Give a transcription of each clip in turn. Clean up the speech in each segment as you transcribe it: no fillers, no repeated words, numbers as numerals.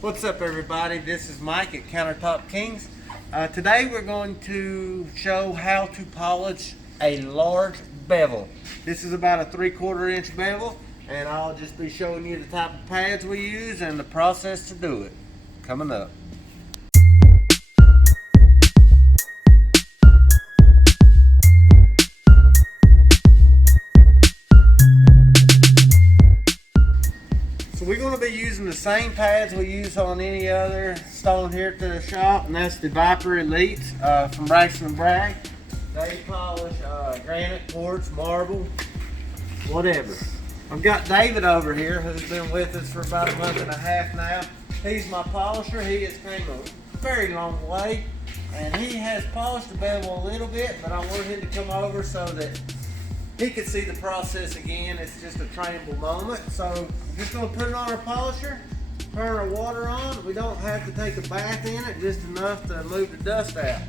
What's up, everybody? This is Mike at Countertop Kings. Today we're going to show how to polish a large bevel. This is about a 3/4 inch bevel, and I'll just be showing you the type of pads we use and the process to do it. Coming up. So we're going to be using the same pads we use on any other stone here at the shop, and that's the Viper Elite from Braxton & Bragg. They polish granite, quartz, marble, whatever. I've got David over here who's been with us for about a month and a half now. He's my polisher. He has came a very long way, and he has polished the bevel a little bit, but I wanted him to come over so that he could see the process again. It's just a trainable moment. So we're just gonna put it on our polisher, turn our water on. We don't have to take a bath in it, just enough to move the dust out.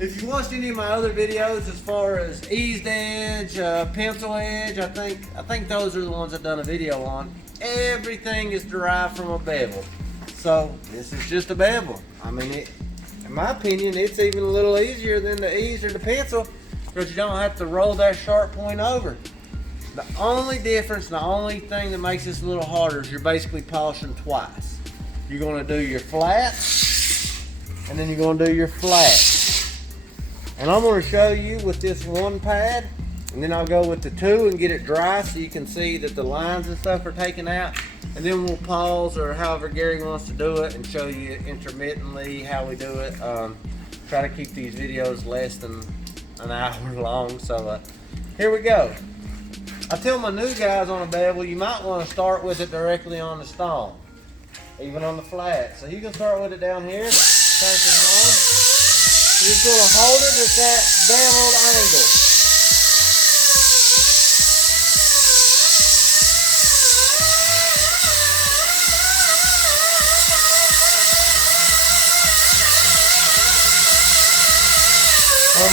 If you watched any of my other videos as far as eased edge, pencil edge, I think those are the ones I've done a video on. Everything is derived from a bevel. So this is just a bevel. I mean, in my opinion, it's even a little easier than the ease or the pencil, because you don't have to roll that sharp point over. The only difference, the only thing that makes this a little harder is you're basically polishing twice. You're going to do your flat, and then you're going to do your flat. And I'm going to show you with this one pad, and then I'll go with the two and get it dry so you can see that the lines and stuff are taken out. And then we'll pause, or however Gary wants to do it, and show you intermittently how we do it. Try to keep these videos less than an hour long. So here we go. I tell my new guys on a bevel, you might want to start with it directly on the stone, even on the flat. So you can start with it down here, take it home. You're just going to hold it at that beveled angle.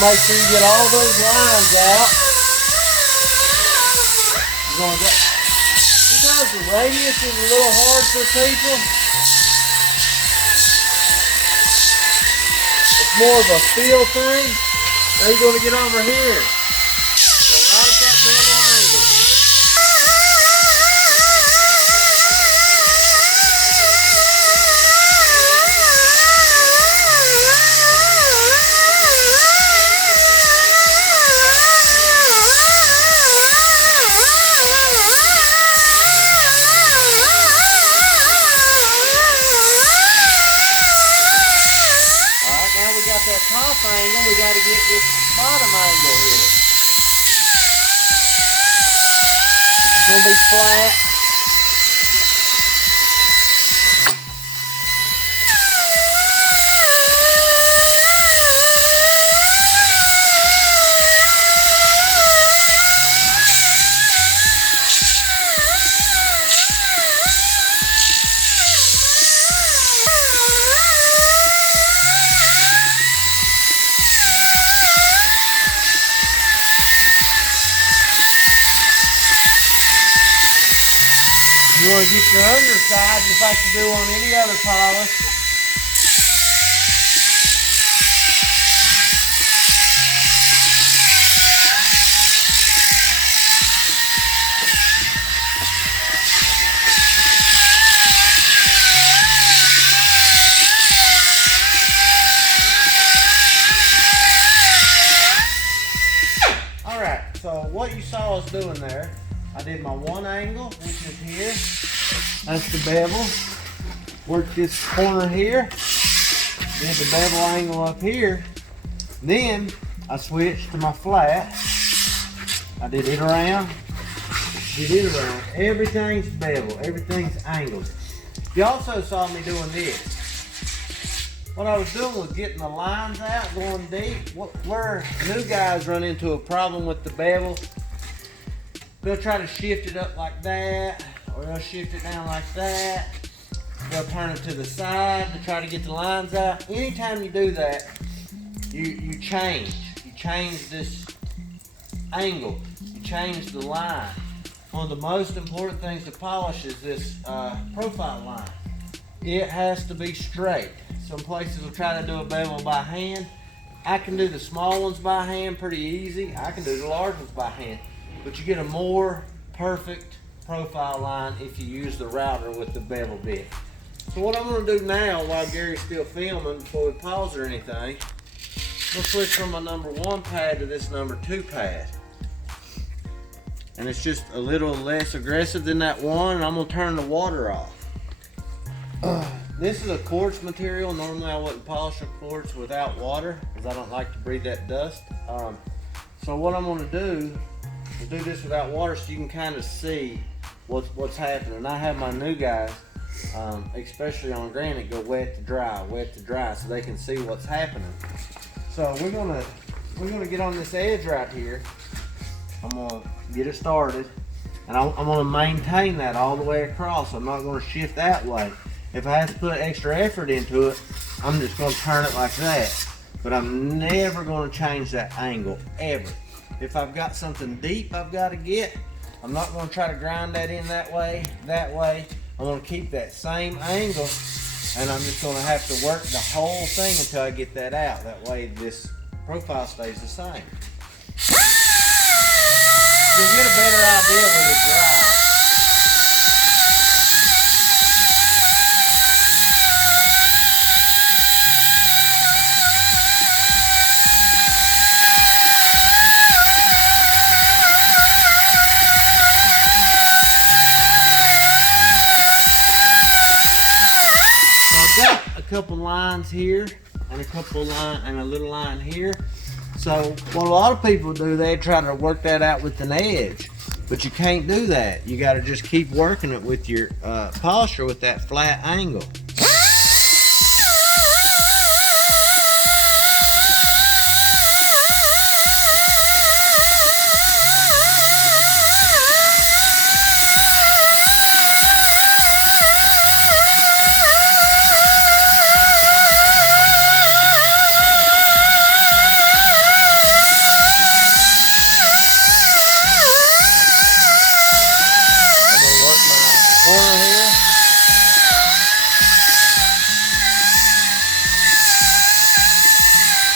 Make sure you get all those lines out. You're going to get, sometimes the radius is a little hard for people. It's more of a feel thing. Now you're going to get over here. So right at that bevel angle. That top angle, we got to get this bottom angle here. It's going to be flat. You want to get your underside just like you do on any other polish. Alright, so what you saw us doing there, I did my one angle, which is here. That's the bevel. Worked this corner here. Did the bevel angle up here. Then I switched to my flat. I did it around. Did it around. Everything's bevel. Everything's angled. You also saw me doing this. What I was doing was getting the lines out, going deep. Where new guys run into a problem with the bevel, they'll try to shift it up like that, or they'll shift it down like that. They'll turn it to the side to try to get the lines out. Anytime you do that, you change. You change this angle. You change the line. One of the most important things to polish is this profile line. it has to be straight. Some places will try to do a bevel by hand. I can do the small ones by hand pretty easy. I can do the large ones by hand. But you get a more perfect profile line if you use the router with the bevel bit. So what I'm going to do now while Gary's still filming, before we pause or anything, I'm going to switch from my number 1 pad to this number 2 pad. And it's just a little less aggressive than that one, and I'm going to turn the water off. This is a quartz material. Normally I wouldn't polish a quartz without water because I don't like to breathe that dust. So what I'm going to do is do this without water so you can kind of see what's happening. I have my new guys, especially on granite, go wet to dry, so they can see what's happening. So we're gonna get on this edge right here. I'm gonna get it started, and I'm gonna maintain that all the way across. I'm not gonna shift that way. If I have to put extra effort into it, I'm just gonna turn it like that. But I'm never gonna change that angle, ever. If I've got something deep I've got to get, I'm not gonna try to grind that in that way. I'm gonna keep that same angle, and I'm just gonna have to work the whole thing until I get that out. That way this profile stays the same. You'll get a better idea when it dries. Couple lines here and a little line here. So what a lot of people do, they try to work that out with an edge, but you can't do that. You got to just keep working it with your polisher with that flat angle.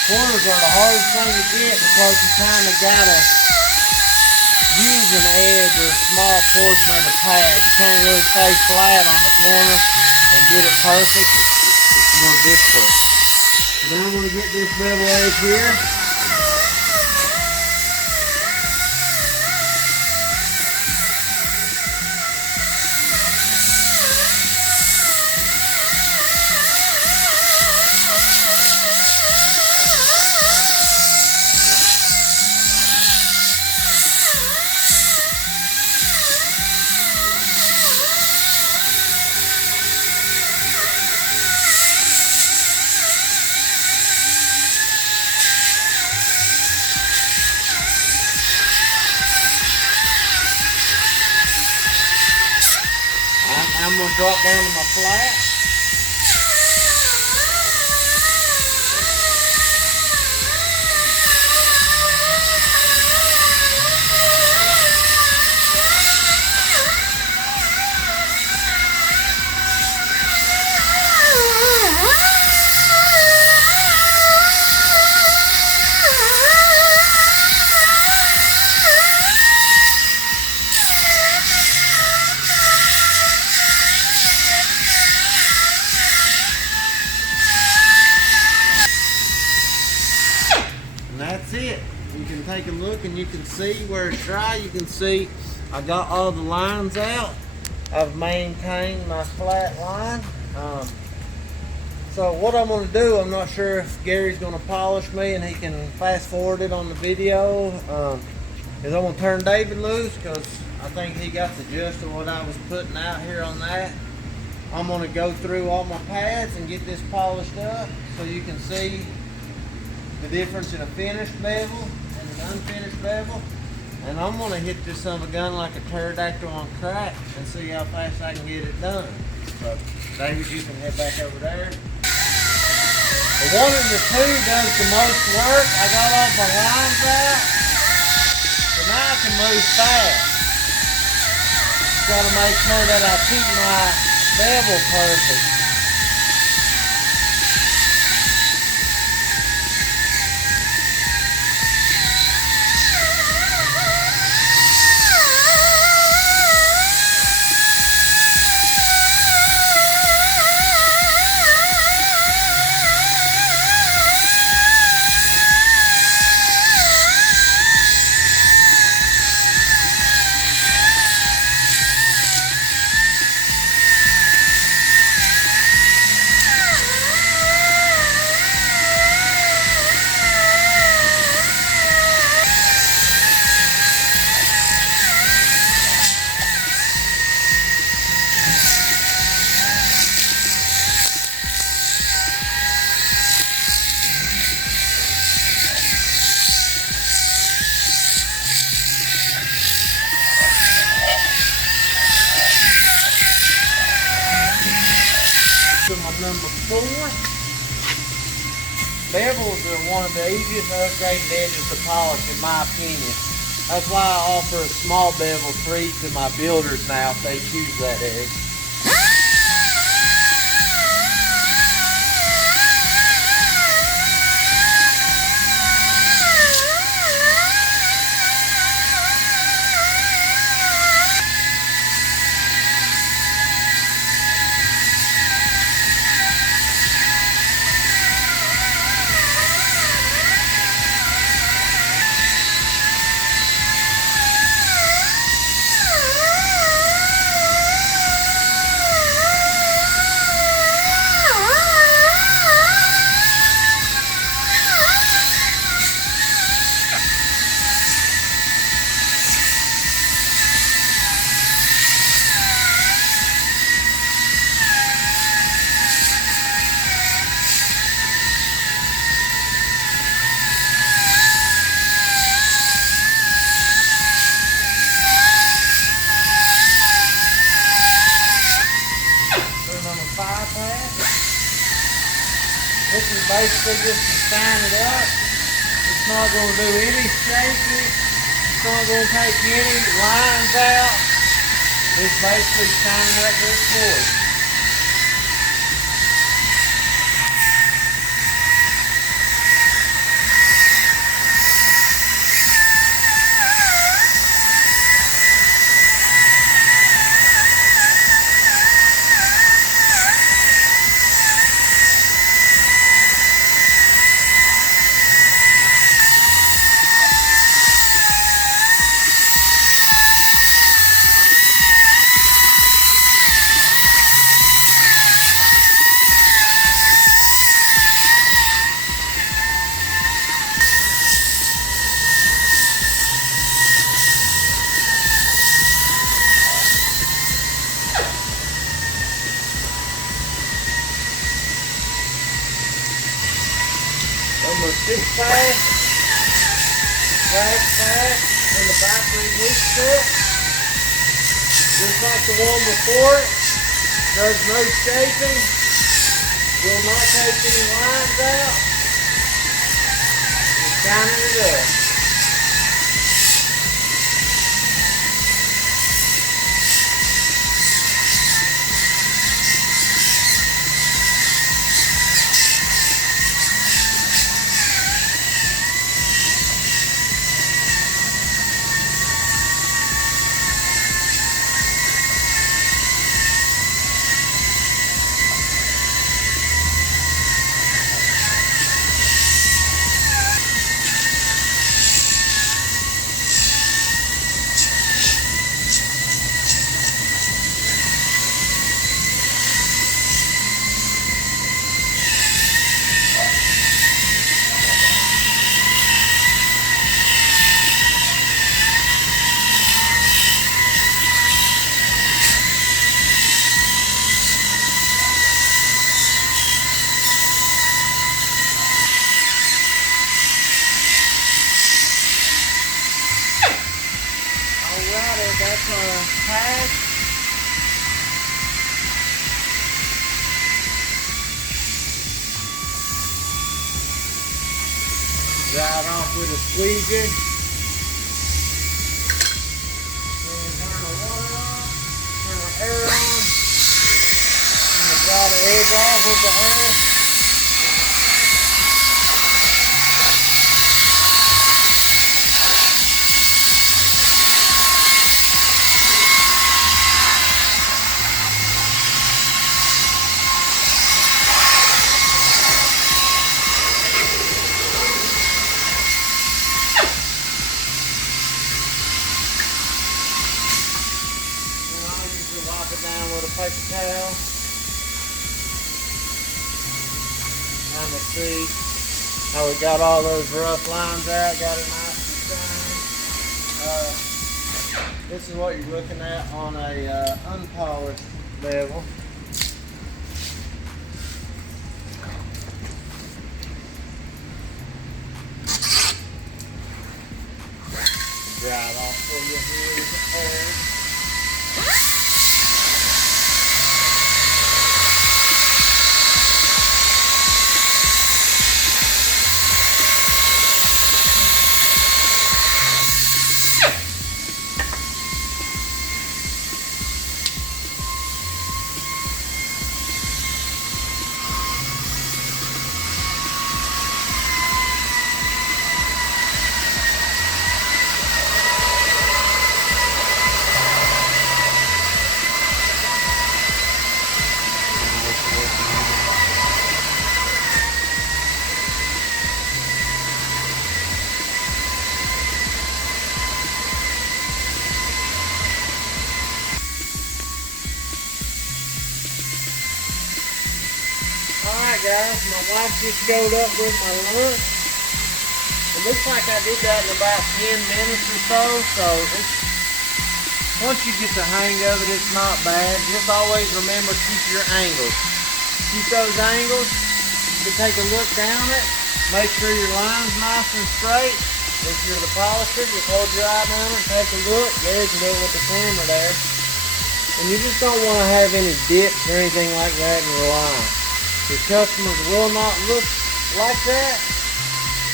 Corners are the hardest thing to get because you kind of gotta use an edge or a small portion of the pad. You can't really stay flat on the corner and get it perfect. It's a little difficult. So then I'm going to get this bevel edge here. I'm going to drop down to my flat. That's it. You can take a look and you can see where it's dry. You can see I got all the lines out. I've maintained my flat line. So what I'm going to do, I'm not sure if Gary's going to polish me and he can fast forward it on the video, is I'm going to turn David loose because I think he got the gist of what I was putting out here on that. I'm going to go through all my pads and get this polished up so you can see the difference in a finished bevel and an unfinished bevel. And I'm going to hit this son of a gun like a pterodactyl on crack and see how fast I can get it done. So David, you can head back over there. The 1 and the 2 does the most work. I got all my lines out, so now I can move fast. Got to make sure that I keep my bevel perfect. To my number 4. Bevels are one of the easiest upgraded edges to polish in my opinion. That's why I offer a small bevel for each of my builders now if they choose that edge. This is basically just to shine it up. It's not going to do any shaping. It's not going to take any lines out. It's basically shining up this floor. Number 6 pad, wax pad, and the viper release strip. Just like the one before it, does no shaping, will not take any lines out, just shining it up. That's our pad. Dry it off with a squeegee. Then turn the water on, turn the air on, and dry the edge off with the air. Wipe it down with a paper towel. Kind of see how we got all those rough lines out, got it nice and shiny. This is what you're looking at on a unpolished bevel. Dry it off for you here with the air. Alright guys, my wife just showed up with my lunch. It looks like I did that in about 10 minutes or so, it's, once you get the hang of it, it's not bad. Just always remember, keep your angles. Keep those angles. You can take a look down it, make sure your line's nice and straight. If you're the polisher, just hold your eye down and take a look. Gary can do it with the camera there. And you just don't want to have any dips or anything like that in your line. Your customers will not look like that.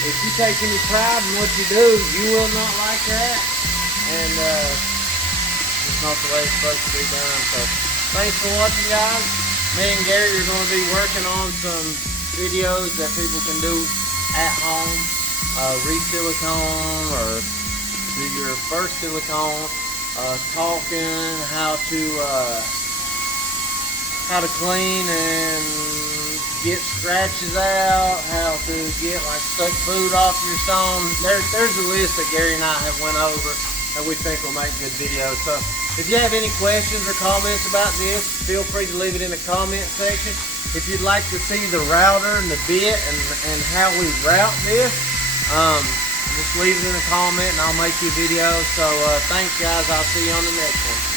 If you take any pride in what you do, you will not like that. And it's not the way it's supposed to be done. So thanks for watching, guys. Me and Gary are going to be working on some videos that people can do at home. Re-silicone or do your first silicone. Talking how to clean and get scratches out, how to get like stuck food off your stone. There's a list that Gary and I have went over that we think will make good videos. So if you have any questions or comments about this, feel free to leave it in the comment section. If you'd like to see the router and the bit and how we route this, just leave it in a comment and I'll make you a video. So thanks guys, I'll see you on the next one.